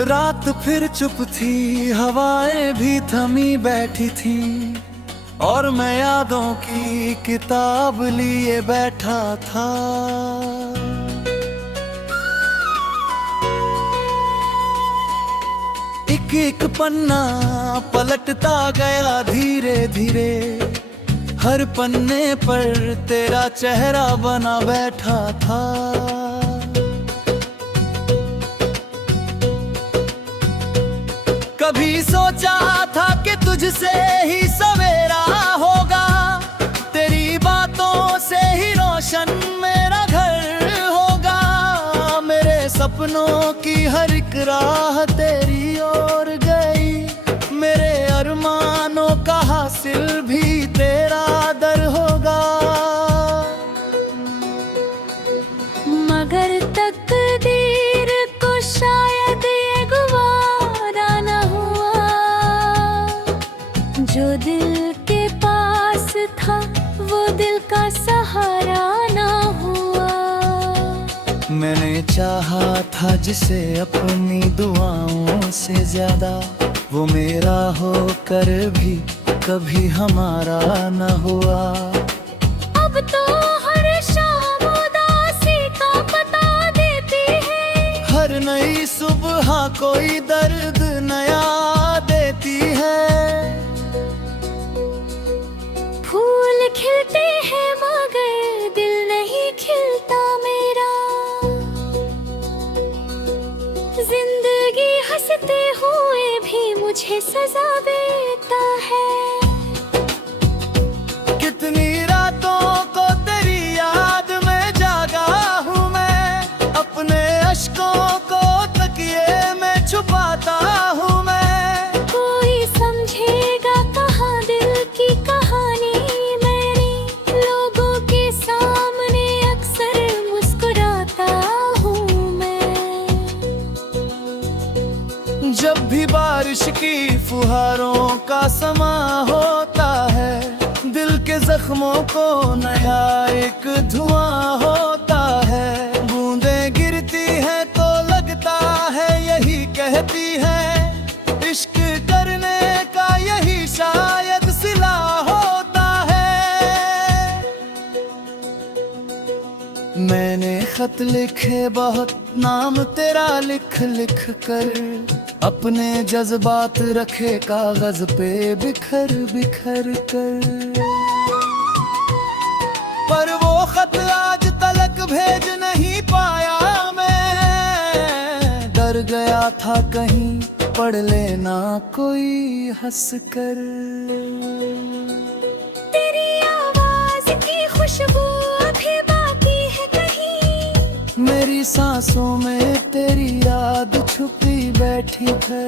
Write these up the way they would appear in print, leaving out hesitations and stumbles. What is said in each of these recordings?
रात फिर चुप थी, हवाएं भी थमी बैठी थी, और मैं यादों की किताब लिए बैठा था। एक एक पन्ना पलटता गया धीरे धीरे, हर पन्ने पर तेरा चेहरा बना बैठा था। कभी सोचा था कि तुझसे ही सवेरा होगा, तेरी बातों से ही रोशन मेरा घर होगा। मेरे सपनों की हर एक राह तेरी ओर गई, मेरे अरमानों का हासिल भी तेरा दर होगा। मगर तकदीर को शायद ये गवारा न हुआ, जो दिल के पास था वो दिल का सहारा न हुआ। मैंने चाहा था जिसे अपनी दुआओं से ज्यादा, वो मेरा होकर भी कभी हमारा न हुआ। अब तो हर शाम उदासी का पता देती है, हर नई सुबह कोई दर्द नया देती है। फूल खिलते हैं मगर दिल नहीं खिलता मेरा। जिंदगी हंसते हुए भी मुझे सजा देता है। कितनी रातों को तेरी याद में जागा हूँ मैं, अपने अश्कों को तकिए में छुपाता हूँ मैं। कोई समझेगा कहाँ दिल की कहानी मेरी, लोगों के सामने अक्सर मुस्कुराता हूँ मैं। जब भी बारिश की फुहारों का समा होता है, दिल के जख्मों को नया एक धुआं होता है। बूंदें गिरती है तो लगता है यही कहती है, इश्क करने का यही शायद सिला होता है। मैंने खत लिखे बहुत, नाम तेरा लिख लिख कर, अपने जज्बात रखे कागज पे बिखर बिखर कर। पर वो खत आज तलक भेज नहीं पाया मैं, डर गया था कहीं पढ़ लेना कोई हंस कर। तेरी आवाज की खुशबू अभी बाकी है कहीं, मेरी सांसों में तेरी याद छुपी बैठी है।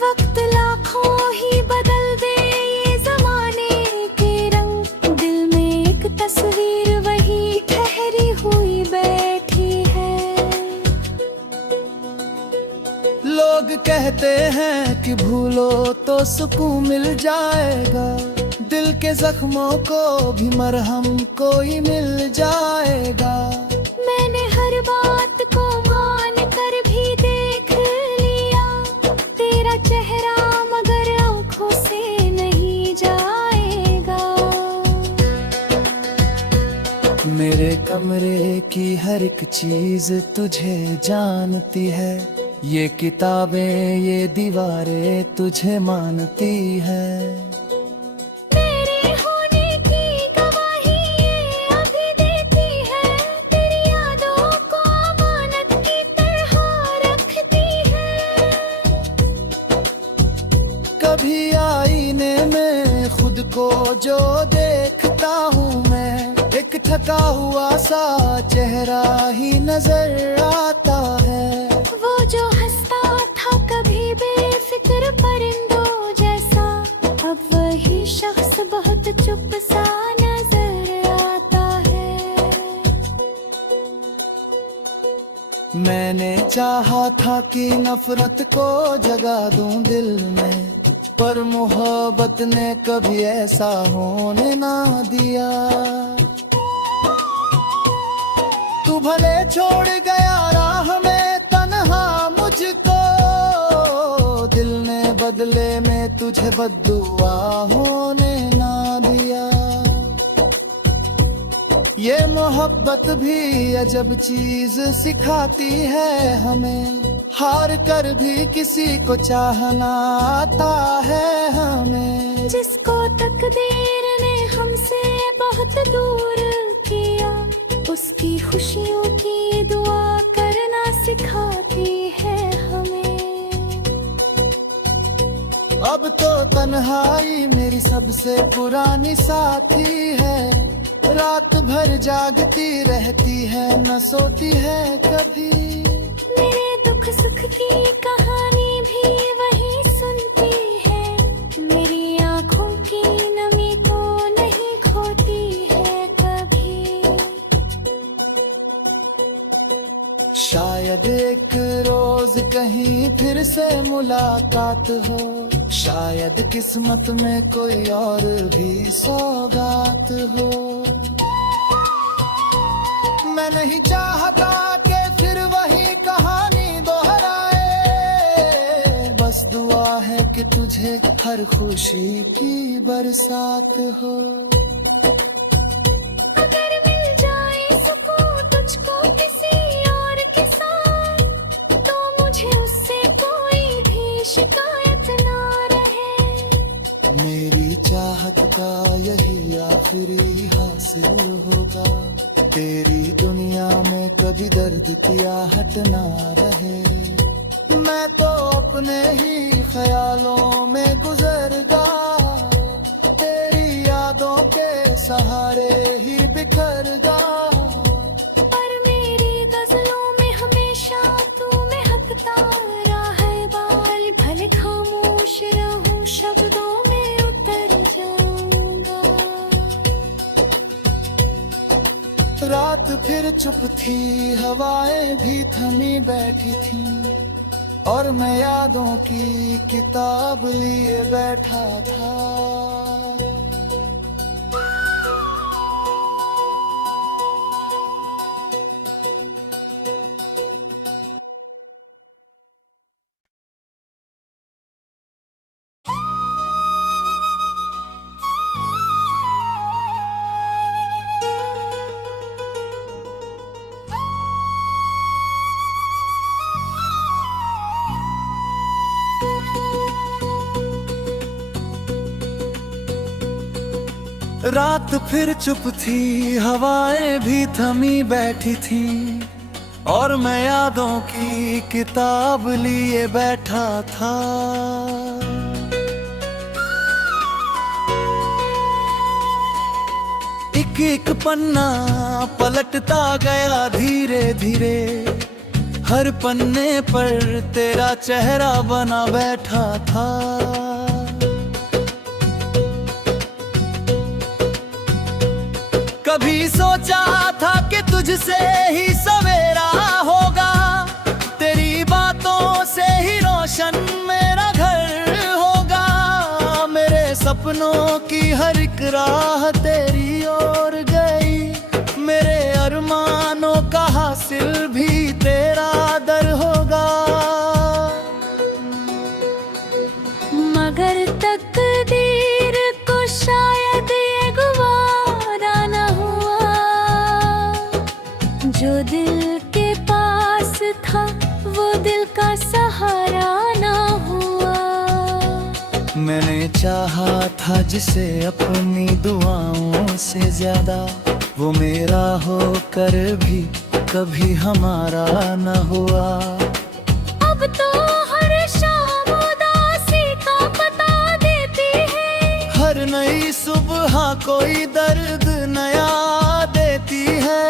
वक्त लाखों ही बदल दे ये जमाने के रंग, दिल में एक तस्वीर वही ठहरी हुई बैठी है। लोग कहते हैं कि भूलो तो सुकून मिल जाएगा, दिल के जख्मों को भी मरहम कोई मिल जाएगा। मैंने हर बात को मान कर भी देख लिया, तेरा चेहरा मगर आंखों से नहीं जाएगा। मेरे कमरे की हर एक चीज तुझे जानती है, ये किताबें ये दीवारें तुझे मानती हैं। मेरे होने की गवाही ये अभी देती है, तेरी यादों को अमानत की तरह रखती है। कभी आईने में खुद को जो देखता हूँ मैं, एक थका हुआ सा चेहरा ही नजर आता है। वो जो हंसता था कभी बेफिक्र परिंदों जैसा, अब वही शख्स बहुत चुप सा नजर आता है। मैंने चाहा था कि नफरत को जगा दूं दिल में, पर मोहब्बत ने कभी ऐसा होने ना दिया। तू भले छोड़ गया राह में तन्हा मुझको, तुझे बद्दुआ होने ना दिया। ये मोहब्बत भी अजब चीज सिखाती है हमें, हार कर भी किसी को चाहना आता है हमें। जिसको तकदीर ने हमसे बहुत दूर किया, उसकी खुशियों की दुआ करना सिखाती है हमें। अब तो तन्हाई मेरी सबसे पुरानी साथी है, रात भर जागती रहती है, न सोती है कभी। मेरे दुख सुख की कहानी भी वही सुनती है, मेरी आँखों की नमी को नहीं खोती है कभी। शायद एक रोज कहीं फिर से मुलाकात हो, शायद किस्मत में कोई और भी सौगात हो। मैं नहीं चाहता कि फिर वही कहानी दोहराए, बस दुआ है कि तुझे हर खुशी की बरसात हो। अगर मिल जाए सुकून तुझको किसी और के साथ, तो मुझे उससे कोई भी शिकायत ना रहे। मेरी चाहत का यही आखिरी हासिल होगा, तेरी दुनिया में कभी दर्द की आहट ना रहे। मैं तो अपने ही ख्यालों में गुजरगा, तेरी यादों के सहारे ही बिखरगा। पर मेरी गजलों में हमेशा तू महकता रहे बाल, भले खामोश रहूं शब्दों में उतर जाऊंगा। रात फिर चुप थी, हवाएं भी थमी बैठी थी, और मैं यादों की किताब लिए बैठा था। रात फिर चुप थी, हवाएं भी थमी बैठी थी, और मैं यादों की किताब लिए बैठा था। एक एक पन्ना पलटता गया धीरे धीरे, हर पन्ने पर तेरा चेहरा बना बैठा था। कभी सोचा था कि तुझसे ही सवेरा होगा, तेरी बातों से ही रोशन मेरा घर होगा। मेरे सपनों की हर एक राह तेरी ओर गई, मेरे अरमानों का हासिल भी तेरा दर होगा। मगर तकदीर को शायद ये गवारा न हुआ, जो दिल के पास था वो दिल का सहारा न हुआ। मैंने चाहा था जिसे अपनी दुआओं से ज्यादा, वो मेरा होकर भी कभी हमारा न हुआ। अब तो हर शाम उदासी का पता देती है, हर नई सुबह कोई दर्द नया देती है।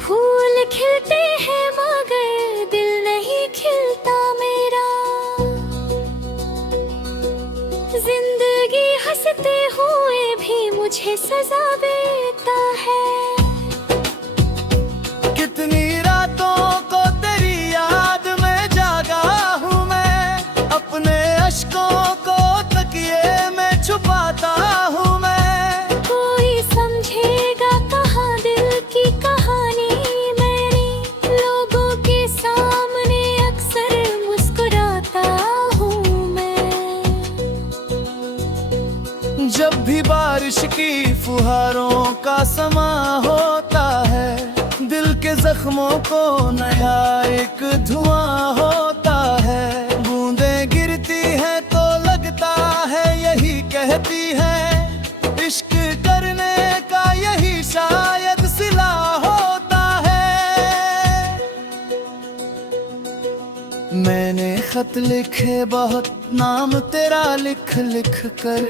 फूल खिलते हैं मगर दिल नहीं खिलता मेरा, जिंदगी हंसते हुए भी मुझे सजा देता है। कितनी रातों को तेरी याद में जागा हूँ मैं, अपने अश्कों को तकिए में छुपाता हूँ मैं। कोई समझेगा कहाँ दिल की कहानी मेरी, लोगों के सामने अक्सर मुस्कुराता की फुहारों का समा होता है, दिल के जख्मों को नया एक धुआं होता है। बूंदें गिरती है तो लगता है यही कहती है, इश्क करने का यही शायद सिला होता है। मैंने खत लिखे बहुत, नाम तेरा लिख लिख कर,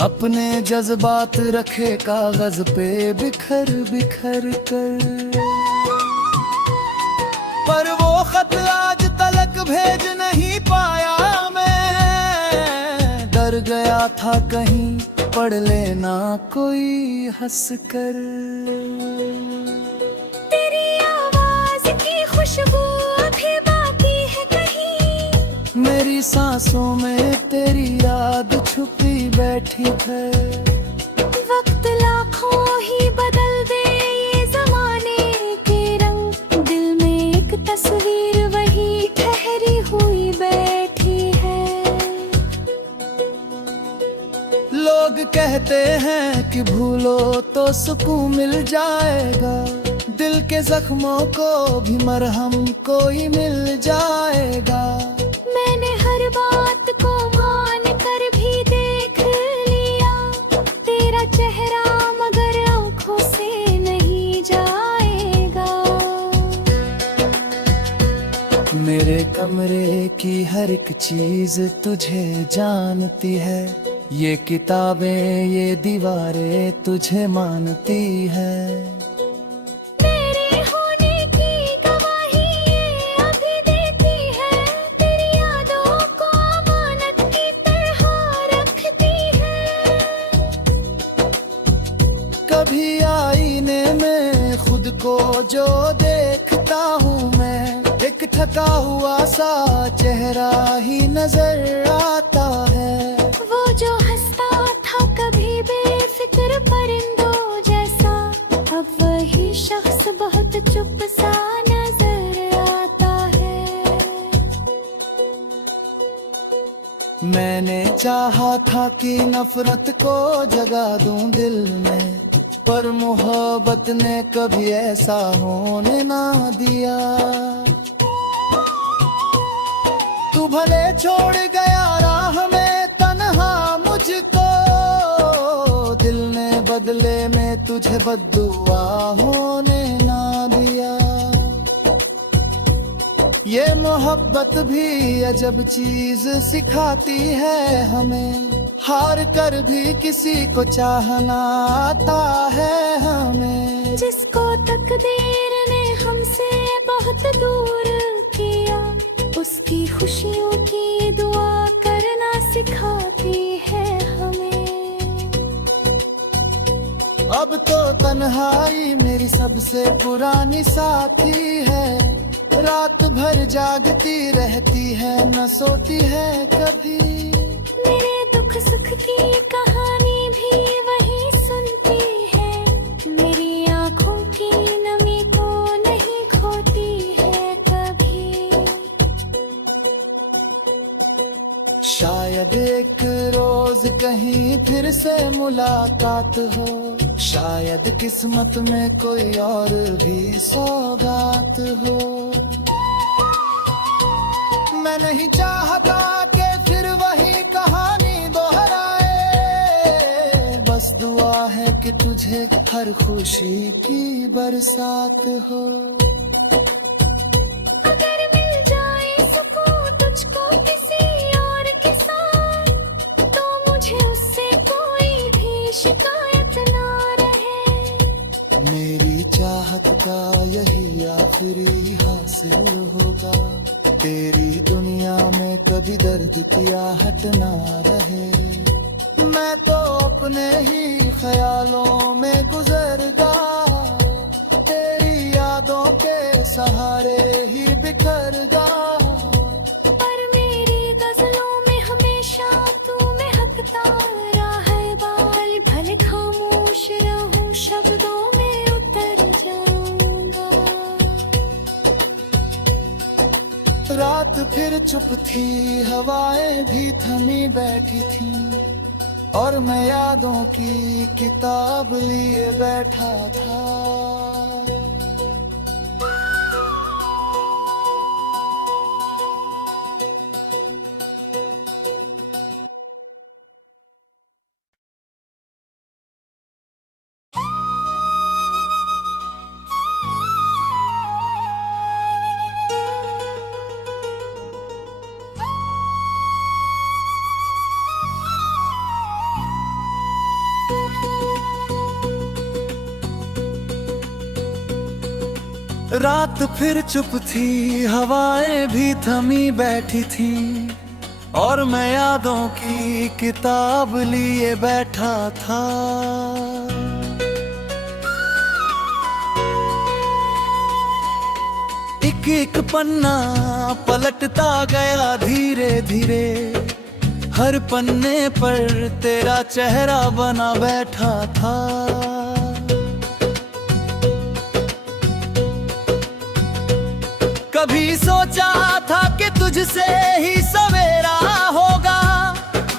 अपने जज्बात रखे कागज पे बिखर बिखर कर। पर वो खत आज तलक भेज नहीं पाया मैं, डर गया था कहीं पढ़ लेना कोई हंस कर। तेरी आवाज की खुशबू अभी बाकी है कहीं, मेरी सांसों में तेरी याद छुपी बैठी है। वक्त लाखों ही बदल दे ये जमाने के रंग, दिल में एक तस्वीर वही ठहरी हुई बैठी है। लोग कहते हैं कि भूलो तो सुकून मिल जाएगा, दिल के जख्मों को भी मरहम कोई मिल जाएगा। मैंने हर बात को मान कर भी देख लिया, तेरा चेहरा मगर आंखों से नहीं जाएगा। मेरे कमरे की हर एक चीज तुझे जानती है, ये किताबें ये दीवारें तुझे मानती है। मेरे होने की गवाही ये अभी देती है, तेरी यादों को अमानत की तरह रखती है। कभी आईने में खुद को जो देखता हूँ मैं, एक थका हुआ सा चेहरा ही नजर आता है। वो जो हंसता था कभी बेफिक्र परिंदों जैसा, अब वही शख्स बहुत चुप सा नजर आता है। मैंने चाहा था कि नफरत को जगा दूं दिल में, पर मोहब्बत ने कभी ऐसा होने ना दिया। तू भले छोड़ गया राह में तन्हा मुझको, दिल ने बदले में तुझे बद्दुआ होने ना दिया। ये मोहब्बत भी अजब चीज सिखाती है हमें, हार कर भी किसी को चाहना आता है हमें। जिसको तकदीर ने हमसे बहुत दूर किया, उसकी खुशियों की दुआ करना सिखाती है हमें। अब तो तन्हाई मेरी सबसे पुरानी साथी है, रात भर जागती रहती है न सोती है कभी। मेरे दुख सुख की कहानी भी वही सुनती है, मेरी आंखों की नमी को नहीं खोती है कभी। शायद एक रोज कहीं फिर से मुलाकात हो, शायद किस्मत में कोई और भी सौगात हो। मैं नहीं चाहता कि फिर वही कहानी दोहराए, बस दुआ है कि तुझे हर खुशी की बरसात हो। अगर मिल जाए सुकून तुझको किसी और के साथ, तो मुझे उससे कोई भी शिकायत ना रहे। मेरी चाहत का यही आखिरी हासिल होगा, तेरी दुनिया में कभी दर्द की आहट ना रहे। मैं तो अपने ही ख्यालों में गुजरगा, तेरी यादों के सहारे ही बिखरगा। पर मेरी गजलों में हमेशा तू महकता रहा है बाल, भले खामोश रहूं शब्दों में उतर जाऊंगा। रात फिर चुप थी, हवाएं भी थमी बैठी थी, और मैं यादों की किताब लिए बैठा था। रात फिर चुप थी, हवाएं भी थमी बैठी थी, और मैं यादों की किताब लिए बैठा था। एक एक पन्ना पलटता गया धीरे धीरे, हर पन्ने पर तेरा चेहरा बना बैठा था। कभी सोचा था कि तुझसे ही सवेरा होगा,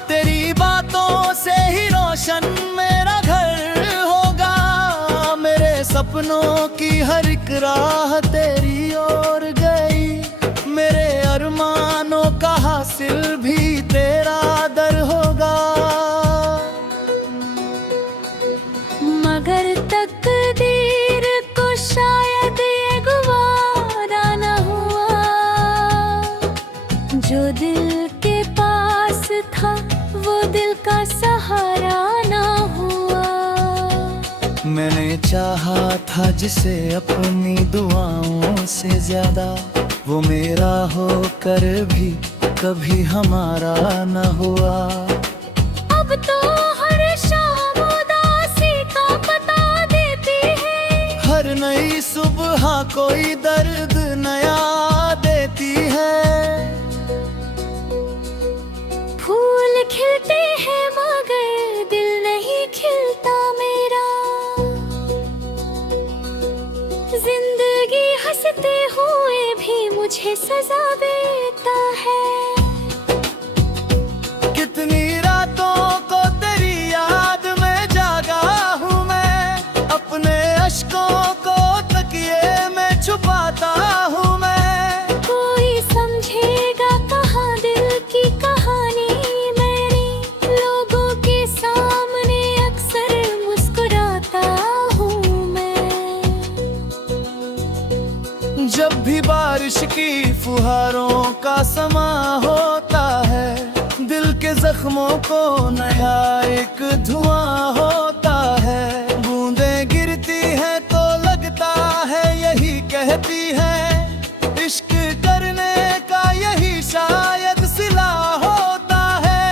तेरी बातों से ही रोशन मेरा घर होगा। मेरे सपनों की हर एक राह तेरी ओर गई, मेरे अरमानों का हासिल भी तेरा दर होगा। मगर तकदीर को शायद ये गवारा न हुआ, जो दिल के पास था वो दिल का सहारा न हुआ। मैंने चाहा था जिसे अपनी दुआओं से ज्यादा, वो मेरा होकर भी कभी हमारा न हुआ। अब तो हर शाम उदासी का पता देती है, हर नई सुबह कोई दर्द नया देती है। फूल खिलते हैं मगर दिल नहीं खिलता मेरा, जिंदगी हंसते हुए भी मुझे सजा देता है। कितनी रातों को तेरी याद में जागा हूँ मैं, अपने अश्कों को तकिए में छुपाता हूँ मैं। कोई समझेगा कहाँ दिल की कहानी मेरी, लोगों के सामने अक्सर मुस्कुराता हूँ मैं। जब भी बारिश की फुहारों का समा होता है, दिल के जख्मों को नया एक धुआं होता है। बूंदें गिरती है तो लगता है यही कहती है, इश्क करने का यही शायद सिला होता है।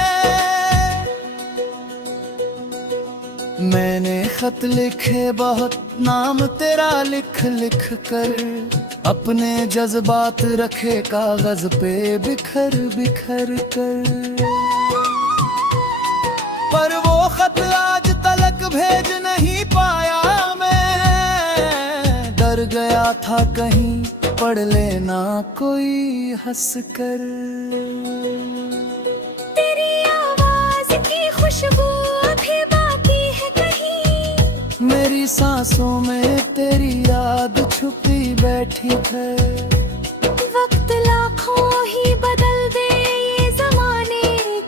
मैंने खत लिखे बहुत, नाम तेरा लिख लिख कर, अपने जज्बात रखे कागज पे बिखर बिखर कर। पर वो खत आज तलक भेज नहीं पाया मैं, डर गया था कहीं पढ़ लेना कोई हंस कर। तेरी आवाज की खुशबू अभी बाकी है कहीं, मेरी सांसों में तेरी याद छुपी बैठी है। वक्त लाखों ही बदल दे ये जमाने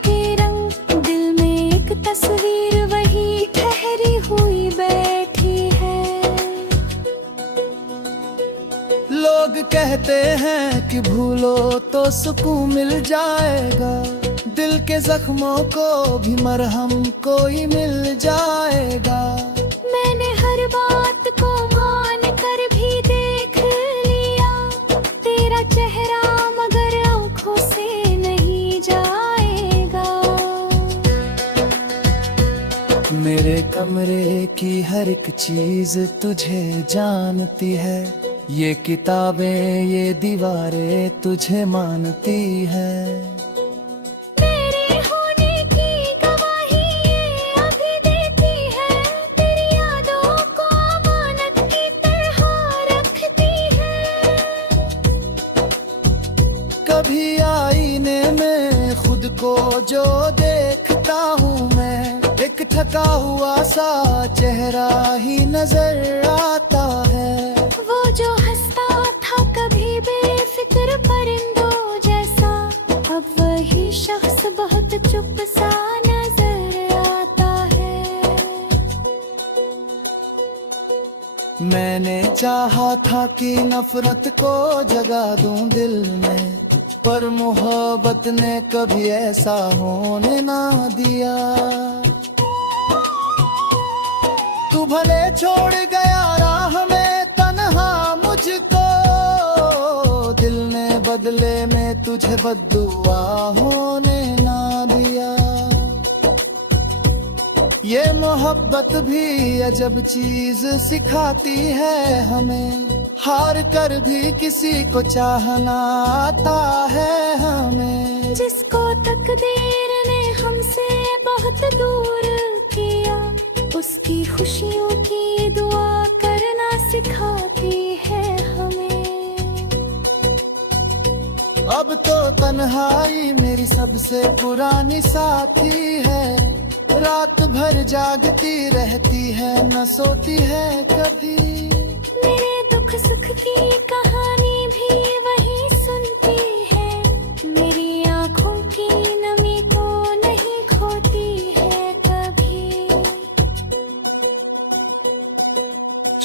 के रंग, दिल में एक तस्वीर वही ठहरी हुई बैठी है। लोग कहते हैं कि भूलो तो सुकून मिल जाएगा, दिल के जख्मों को भी मरहम कोई मिल जाएगा। मैंने हर बात को मान कर भी देख लिया, तेरा चेहरा मगर आंखों से नहीं जाएगा। मेरे कमरे की हर एक चीज तुझे जानती है, ये किताबें ये दीवारें तुझे मानती हैं। मेरे होने की गवाही ये अभी देती है, तेरी यादों को अमानत की तरह रखती है। कभी आईने में खुद को जो देखता हूँ मैं, थका हुआ सा चेहरा ही नजर आता है। वो जो हंसता था कभी बेफिक्र परिंदों जैसा, अब वही शख्स बहुत चुप सा नजर आता है। मैंने चाहा था कि नफरत को जगा दूं दिल में, पर मोहब्बत ने कभी ऐसा होने ना दिया। तू भले छोड़ गया राह में तन्हा मुझको, दिल ने बदले में तुझे बद्दुआ होने ना दिया। ये मोहब्बत भी अजब चीज सिखाती है हमें, हार कर भी किसी को चाहना आता है हमें। जिसको तकदीर ने हमसे बहुत दूर किया, उसकी खुशियों की दुआ करना सिखाती है हमें। अब तो तन्हाई मेरी सबसे पुरानी साथी है, रात भर जागती रहती है न सोती है कभी। मेरे दुख सुख की कहानी भी वही सुनती है, मेरी आँखों की नमी को नहीं खोती है कभी।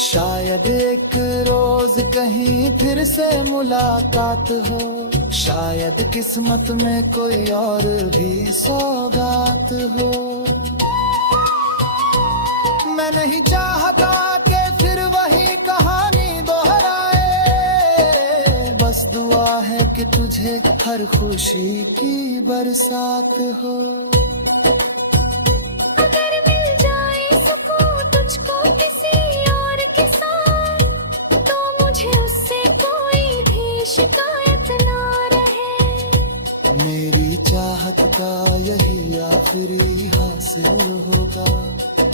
शायद एक रोज कहीं फिर से मुलाकात हो, शायद किस्मत में कोई और भी सौगात हो। मैं नहीं चाहता कि फिर वही कहानी दोहराए, बस दुआ है कि तुझे हर खुशी की बरसात हो। अगर मिल जाए सुकून तुझको किसी और के साथ, तो मुझे उससे कोई भी शिकायत ना रहे। मेरी चाहत का यही आखिरी हासिल होगा,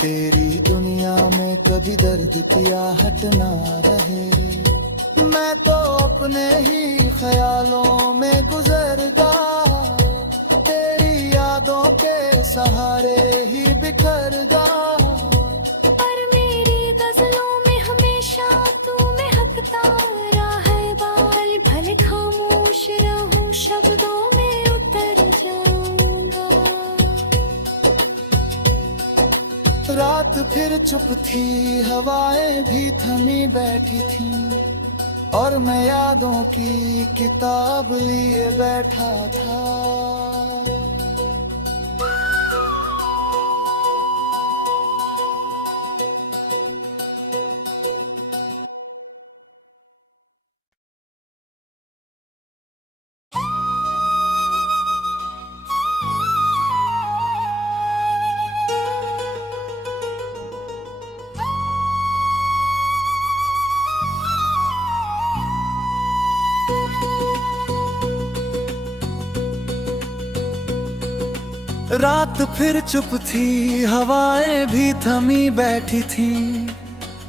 तेरी दुनिया में कभी दर्द की आहट ना रहे। मैं तो अपने ही ख्यालों में गुजरदा, तेरी यादों के सहारे ही बिखरदा। पर मेरी गजलों में हमेशा तू महकता रहा है बाल, भले खामोश रहूं शब्दों में उतर जाऊंगा। रात फिर चुप थी, हवाएं भी थमी बैठी थी, और मैं यादों की किताब लिए बैठा था। रात फिर चुप थी, हवाएं भी थमी बैठी थी,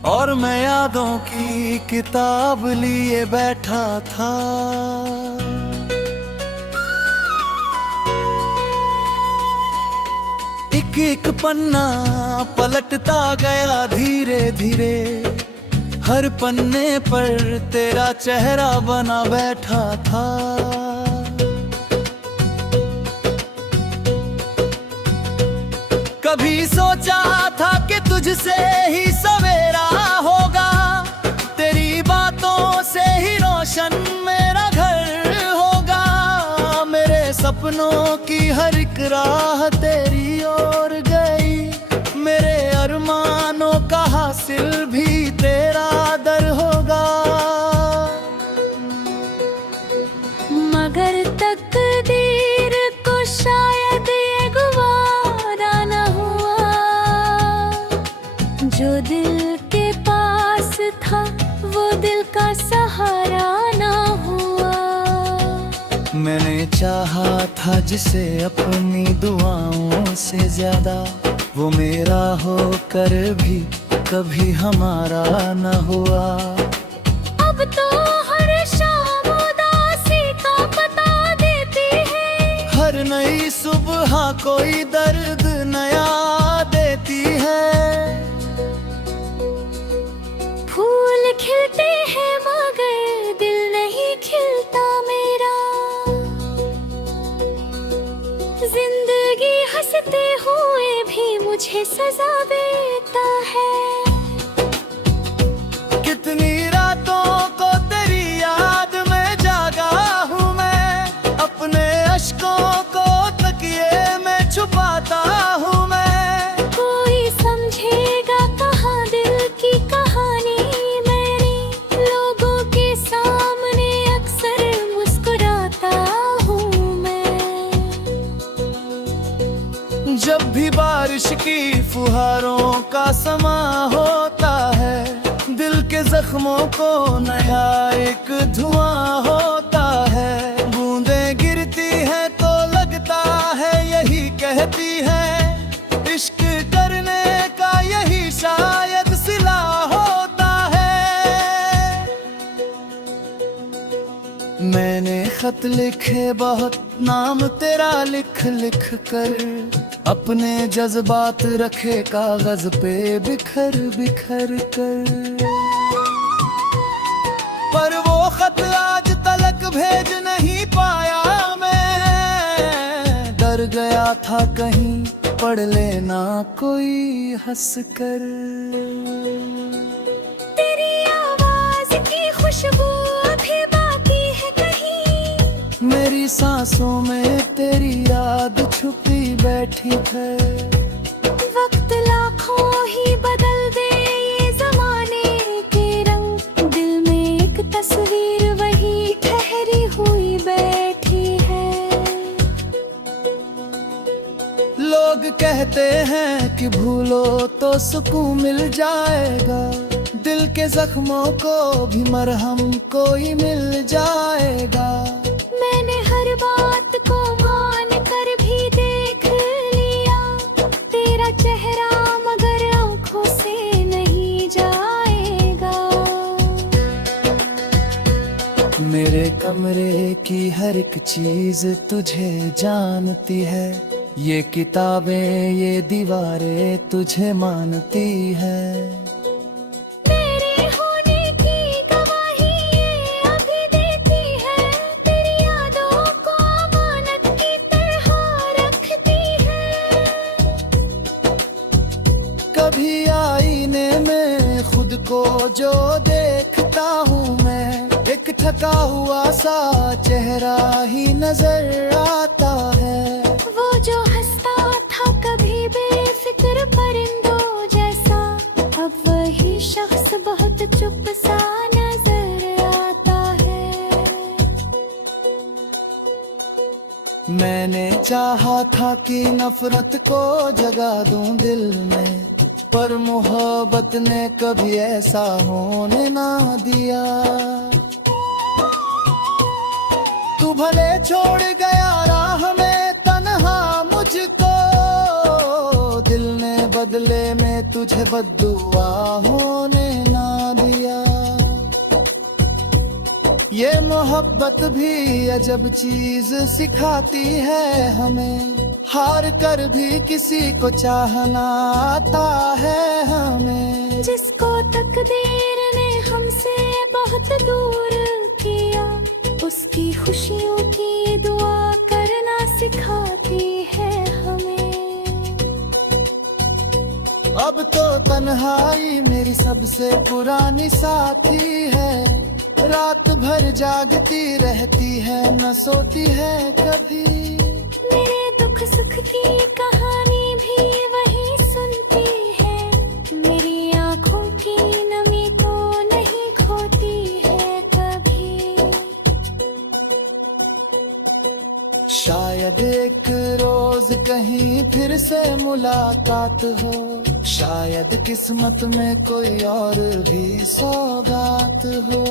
और मैं यादों की किताब लिए बैठा था। एक एक पन्ना पलटता गया धीरे धीरे, हर पन्ने पर तेरा चेहरा बना बैठा था। कभी सोचा था कि तुझसे ही सवेरा होगा, तेरी बातों से ही रोशन मेरा घर होगा। मेरे सपनों की हर एक राह तेरी ओर गई, मेरे अरमानों का हासिल भी तेरा दर होगा। मगर तकदीर को शायद ये गवारा न हुआ, जो दिल के पास था वो दिल का सहारा न हुआ। मैंने चाहा था जिसे अपनी दुआओं से ज्यादा, वो मेरा होकर भी कभी हमारा न हुआ। अब तो हर शाम उदासी का पता देती है, हर नई सुबह कोई दर्द नया देती जख्मों को नया एक धुआं होता है। बूंदें गिरती है तो लगता है यही कहती है, इश्क करने का यही शायद सिला होता है। मैंने खत लिखे बहुत, नाम तेरा लिख लिख कर, अपने जज्बात रखे कागज पे बिखर बिखर कर। पर वो खत आज तलक भेज नहीं पाया मैं, डर गया था कहीं पढ़ लेना कोई हंस कर। तेरी आवाज की खुशबू अभी बाकी है कहीं, मेरी सांसों में तेरी याद छुपी बैठी है। वक्त लाखों ही बदल दे ये जमाने के रंग, दिल में एक तस्वीर वही ठहरी हुई बैठी है। लोग कहते हैं कि भूलो तो सुकून मिल जाएगा, दिल के जख्मों को भी मरहम कोई मिल जाएगा। मैंने हर बात को मान कर भी देख लिया, तेरा चेहरा मगर आंखों से नहीं जाएगा। मेरे कमरे की हर एक चीज तुझे जानती है, ये किताबें ये दीवारें तुझे मानती है। मेरे होने की गवाही ये अभी देती है, तेरी यादों को अमानत की तरह रखती है। कभी आईने में खुद को जो देखता हूँ मैं, एक थका हुआ सा चेहरा ही नजर आता है। वो जो हंसता था कभी बेफिक्र परिंदों जैसा, अब वही शख्स बहुत चुप सा नजर आता है। मैंने चाहा था कि नफरत को जगा दूं दिल में, पर मोहब्बत ने कभी ऐसा होने ना दिया। तू भले छोड़ गया राह में तन्हा मुझको, दिल ने बदले में तुझे बद्दुआ होने ना दिया। ये मोहब्बत भी अजब चीज सिखाती है हमें, हार कर भी किसी को चाहना आता है हमें। जिसको तकदीर ने हमसे बहुत दूर किया, उसकी खुशियों की दुआ करना सिखाती है हमें। अब तो तन्हाई मेरी सबसे पुरानी साथी है, रात भर जागती रहती है न सोती है कभी। मेरे दुख सुख की कहानी भी वही सुनती है, मेरी आंखों की नमी को नहीं खोती है कभी। शायद एक रोज कहीं फिर से मुलाकात हो, शायद किस्मत में कोई और भी सौगात हो।